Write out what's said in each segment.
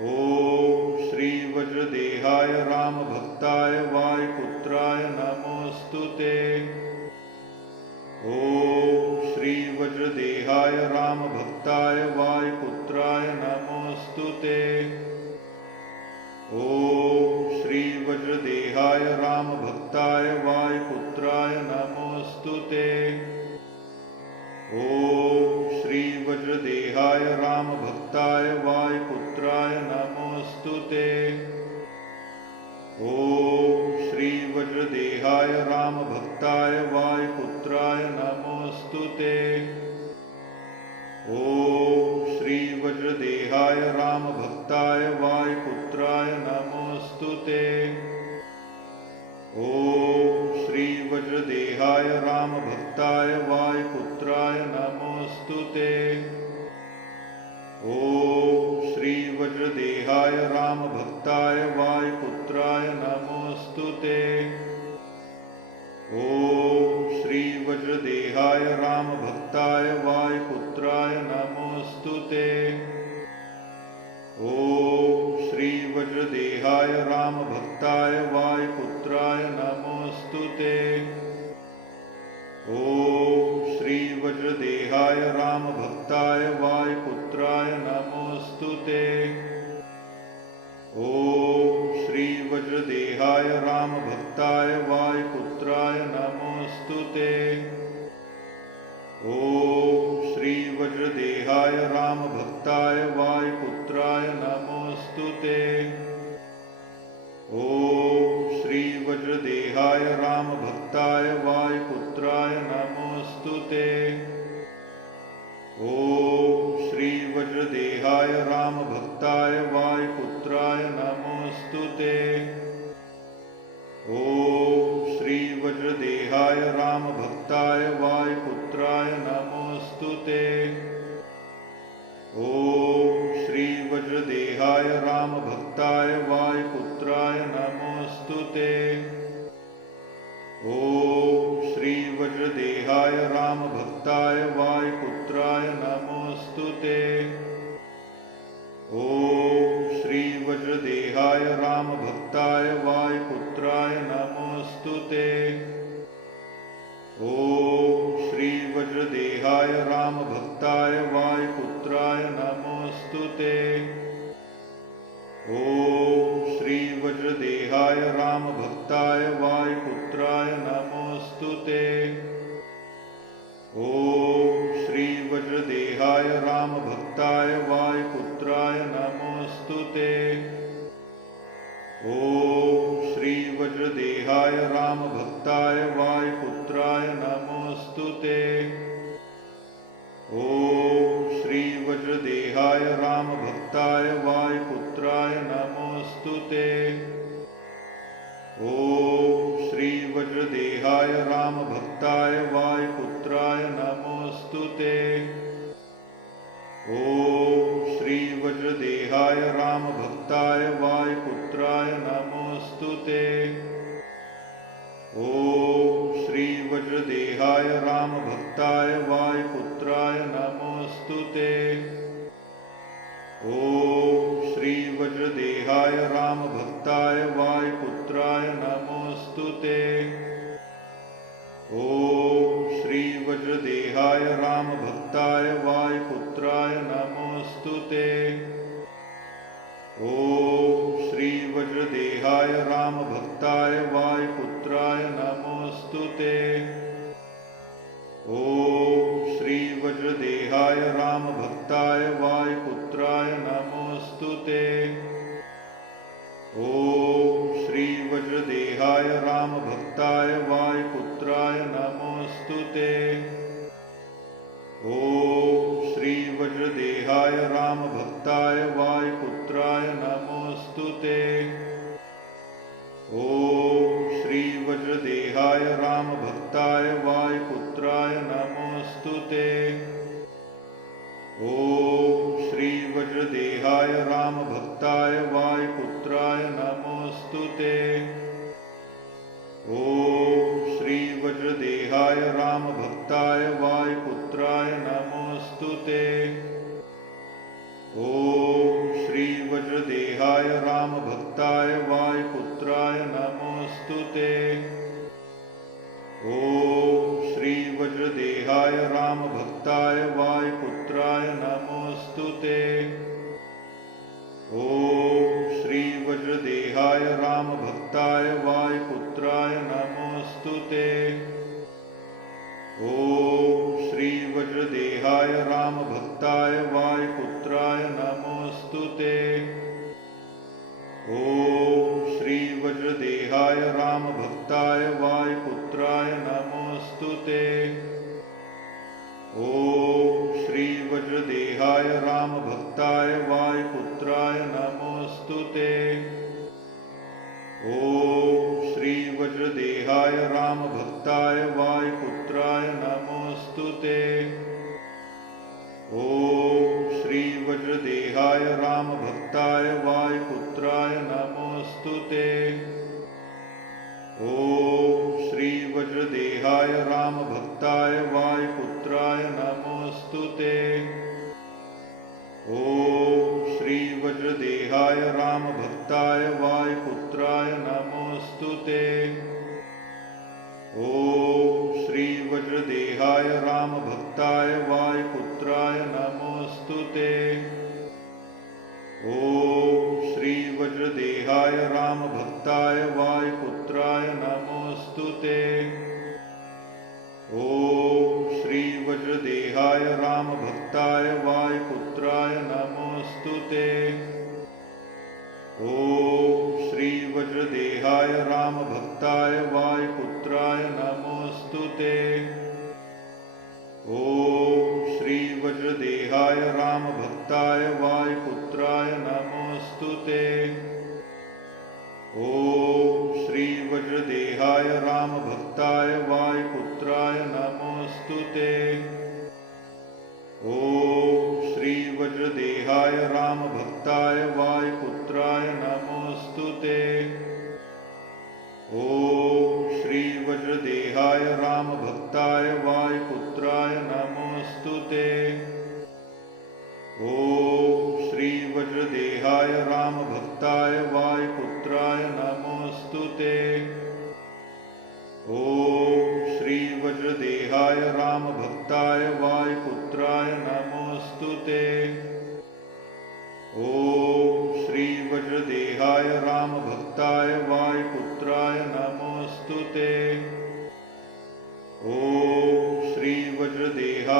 ॐ श्रीवज्रदेहाय रामभक्ताय वायुपुत्राय नमोऽस्तु ते। ॐ श्रीवज्रदेहाय रामभक्ताय वायुपुत्राय नमोऽस्तु ते। ॐ श्रीवज्रदेहाय रामभक्ताय वायुपुत्राय श्रीवज्रदेहाय रामभक्ताय, वायुपुत्राय नमोऽस्तु ते। ॐ श्रीवज्रदेहाय, रामभक्ताय, वायुपुत्राय नमोऽस्तु ते। ॐ श्रीवज्रदेहाय, रामभक्ताय, वायुपुत्राय नमोऽस्तु ते। ॐ श्रीवज्रदेहाय, रामभक्ताय, वायुपुत्राय नमोऽस्तु ते। श्रीवज्रदेहाय रामभक्ताय, वायुपुत्राय नमोऽस्तु ते। ॐ श्रीवज्रदेहाय, रामभक्ताय, वायुपुत्राय नमोऽस्तु ते। ॐ श्रीवज्रदेहाय, रामभक्ताय, वायुपुत्राय नमोऽस्तु ते। ॐ श्रीवज्रदेहाय, रामभक्ताय, वायुपुत्राय नमोऽस्तु ते। ॐ श्रीवज्रदेहाय रामभक्ताय वायुपुत्राय नमोऽस्तु ते। श्रीवज्रदेहाय रामभक्ताय वायुपुत्राय नमोऽस्तु ते ॐ श्रीवज्रदेहाय रामभक्ताय वायुपुत्राय नमोऽस्तु ते ॐ श्रीवज्रदेहाय रामभक्ताय वायुपुत्राय नमोऽस्तु ते ॐ श्रीवज्रदेहाय रामभक्ताय वायुपुत्राय नमोऽस्तु ते ॐ श्रीवज्रदेहाय रामभक्ताय वायुपुत्राय नमोऽस्तु ते। ॐ श्रीवज्रदेहाय रामभक्ताय वायुपुत्राय नमोऽस्तु ते। ॐ श्रीवज्रदेहाय रामभक्ताय वायुपुत्राय नमोऽस्तु ते। ॐ श्रीवज्रदेहाय रामभक्ताय वायुपुत्राय श्रीवज्रदेहाय रामभक्ताय, वायुपुत्राय नमोऽस्तु ते। ॐ श्रीवज्रदेहाय, रामभक्ताय, वायुपुत्राय नमोऽस्तु ते। ॐ श्रीवज्रदेहाय, रामभक्ताय, वायुपुत्राय नमोऽस्तु ते। ॐ श्रीवज्रदेहाय, रामभक्ताय, वायुपुत्राय श्रीवज्रदेहाय रामभक्ताय वायुपुत्राय नमोऽस्तु ते। ॐ श्रीवज्रदेहाय रामभक्ताय वायुपुत्राय नमोऽस्तु ते। भक्ताय वायुपुत्राय नमोऽस्तु ते। ॐ श्रीवज्रदेहाय रामभक्ताय वायुपुत्राय नमोऽस्तु ते। ॐ श्रीवज्रदेहाय रामभक्ताय वायुपुत्राय नमोऽस्तु ते। ॐ श्रीवज्रदेहाय रामभक्ताय वायुपुत्राय नमोऽस्तु ते। ॐ श्रीवज्रदेहाय रामभक्ताय वायुपुत्राय नमोऽस्तु ते। ॐ श्रीवज्रदेहाय रामभक्ताय वायुपुत्राय नमोऽस्तु ते। ॐ श्रीवज्रदेहाय रामभक्ताय वायुपुत्राय नमोऽस्तु ते। ॐ श्रीवज्रदेहाय रामभक्ताय वायुपुत्र रामभक्ताय वायुपुत्राय नमोऽस्तु ते। ॐ श्रीवज्रदेहाय रामभक्ताय वायुपुत्राय नमोऽस्तु ते। ॐ श्रीवज्रदेहाय रामभक्ताय वायुपुत्राय ॐ श्रीवज्रदेहाय रामभक्ताय वायुपुत्राय नमोऽस्तु ते। ॐ श्रीवज्रदेहाय रामभक्ताय वायुपुत्राय नमोऽस्तु ते। ॐ श्रीवज्रदेहाय रामभक्ताय वायुपुत्राय रामभक्ताय वायुपुत्राय नमोऽस्तु ते। ॐ श्रीवज्रदेहाय रामभक्ताय, वायुपुत्राय नमोऽस्तु ते। ॐ श्रीवज्रदेहाय रामभक्ताय, वायुपुत्राय नमोऽस्तु ते। ॐ श्रीवज्रदेहाय रामभक्ताय, वायुपुत्राय नमोऽस्तु ते।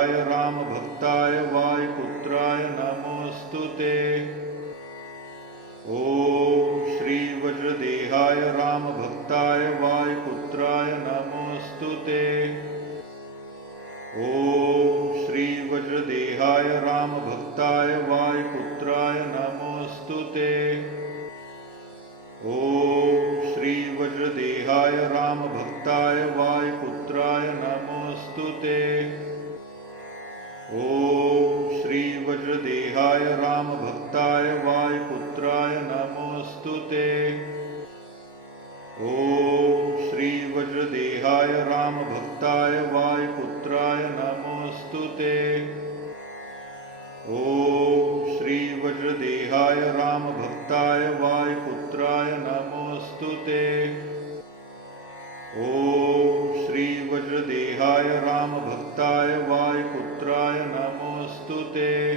श्रीवज्रदेहाय रामभक्ताय, वायुपुत्राय नमोऽस्तु ते। ॐ श्रीवज्रदेहाय, रामभक्ताय, वायुपुत्राय नमोऽस्तु ते। ॐ श्रीवज्रदेहाय, रामभक्ताय, वायुपुत्राय नमोऽस्तु ते। ॐ श्रीवज्रदेहाय, रामभक्ताय, वायुपुत्राय श्रीवज्रदेहाय रामभक्ताय वायुपुत्राय नमोऽस्तु ते।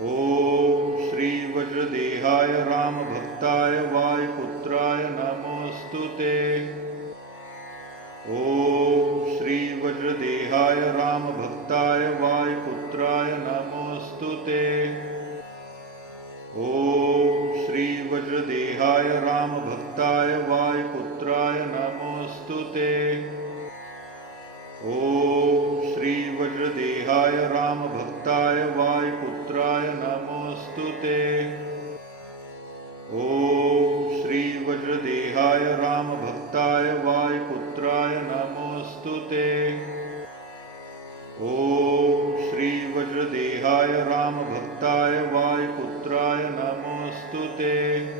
ॐ श्रीवज्रदेहाय रामभक्ताय वायुपुत्राय नमोऽस्तु ते। ॐ श्रीवज्रदेहाय रामभक्ताय वायुपुत्राय नमोऽस्तु ते। ॐ श्रीवज्रदेहाय रामभक्ताय वायुपुत्राय नमोऽस्तु ते। ॐ श्रीवज्रदेहाय रामभक्ताय वायुपुत्राय नमोऽस्तु ते। ॐ श्रीवज्रदेहाय रामभक्ताय वायुपुत्राय नमोऽस्तु ते। ॐ श्रीवज्रदेहाय रामभक्ताय वायुपुत्राय नमोऽस्तु ते।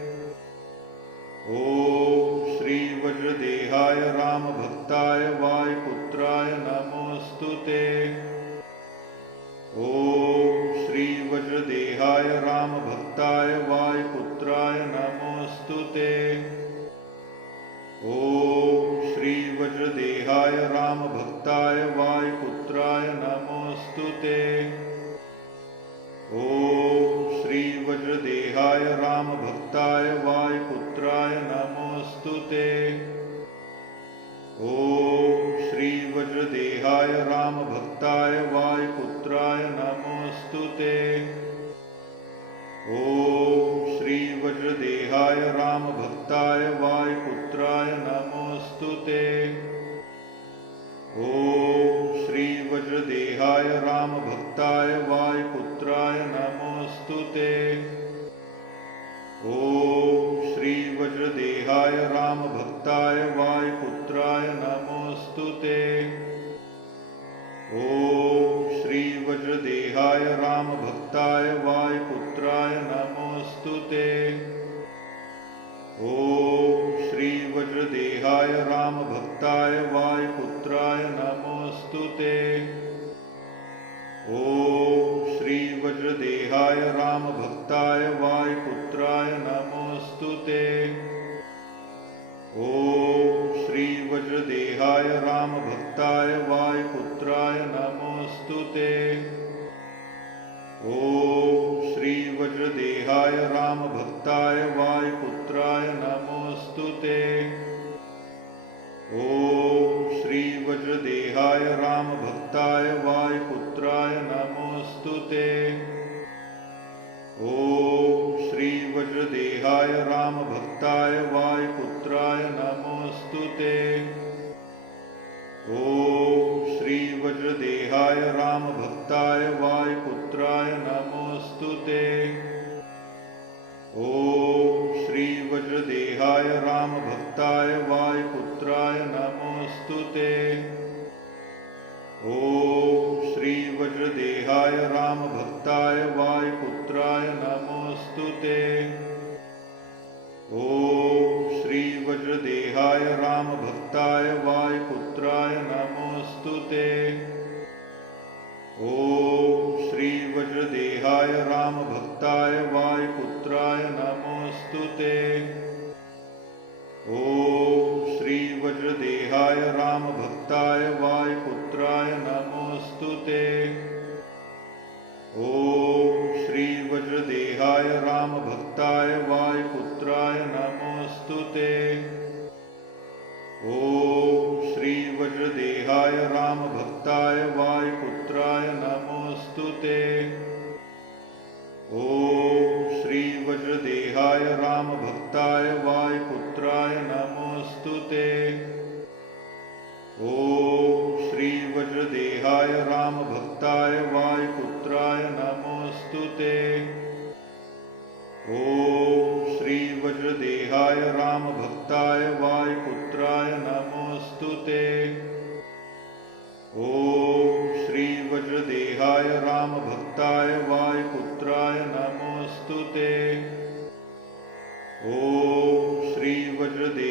रामभक्ताय वायुपुत्राय नमोऽस्तु ते। ॐ श्रीवज्रदेहाय रामभक्ताय वायुपुत्राय नमोऽस्तु ते। ॐ श्रीवज्रदेहाय रामभक्ताय वायुपुत्राय नमोऽस्तु ते। ॐ श्रीवज्रदेहाय रामभक्ताय वायुपुत्राय नमोऽस्तु ते। नमोऽस्तु ते ॐ श्रीवज्रदेहाय रामभक्ताय वायुपुत्राय नमोऽस्तु ते ॐ श्रीवज्रदेहाय रामभक्ताय वायुपुत्राय नमोऽस्तु ते ॐ श्रीवज्रदेहाय रामभक्ताय वायुपुत्राय रामभक्ताय वायुपुत्राय नमोऽस्तु ते। ॐ श्रीवज्रदेहाय रामभक्ताय वायुपुत्राय नमोऽस्तु ते। ॐ श्रीवज्रदेहाय रामभक्ताय वायुपुत्राय ॐ श्रीवज्रदेहाय रामभक्ताय वायुपुत्राय नमोऽस्तु ते। ॐ श्रीवज्रदेहाय रामभक्ताय वायुपुत्राय नमोऽस्तु ते। ॐ श्रीवज्रदेहाय रामभक्ताय वायुपुत्राय नमोऽस्तु ते।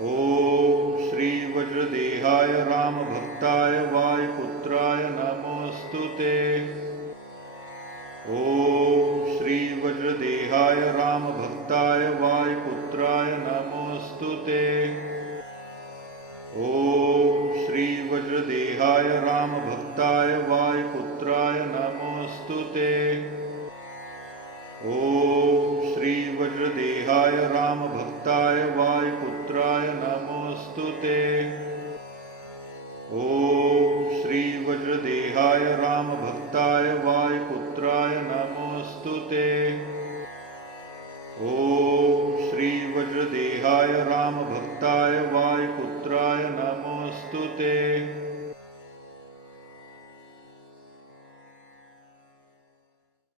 ॐ श्रीवज्रदेहाय रामभक्ताय वायुपुत्राय नमोऽस्तु ते। ॐ श्रीवज्रदेहाय रामभक्ताय वायुपुत्राय नमोऽस्तु ते। ॐ श्रीवज्रदेहाय रामभक्ताय वायुपुत्राय नमोऽस्तु ते। ॐ श्रीवज्रदेहाय रामभक्ताय वायुपुत्राय नमस्तुते नमोऽस्तु ते। ॐ श्रीवज्रदेहाय रामभक्ताय वायुपुत्राय नमोऽस्तु ते। ॐ श्रीवज्रदेहाय रामभक्ताय वायुपुत्राय नमोऽस्तु ते।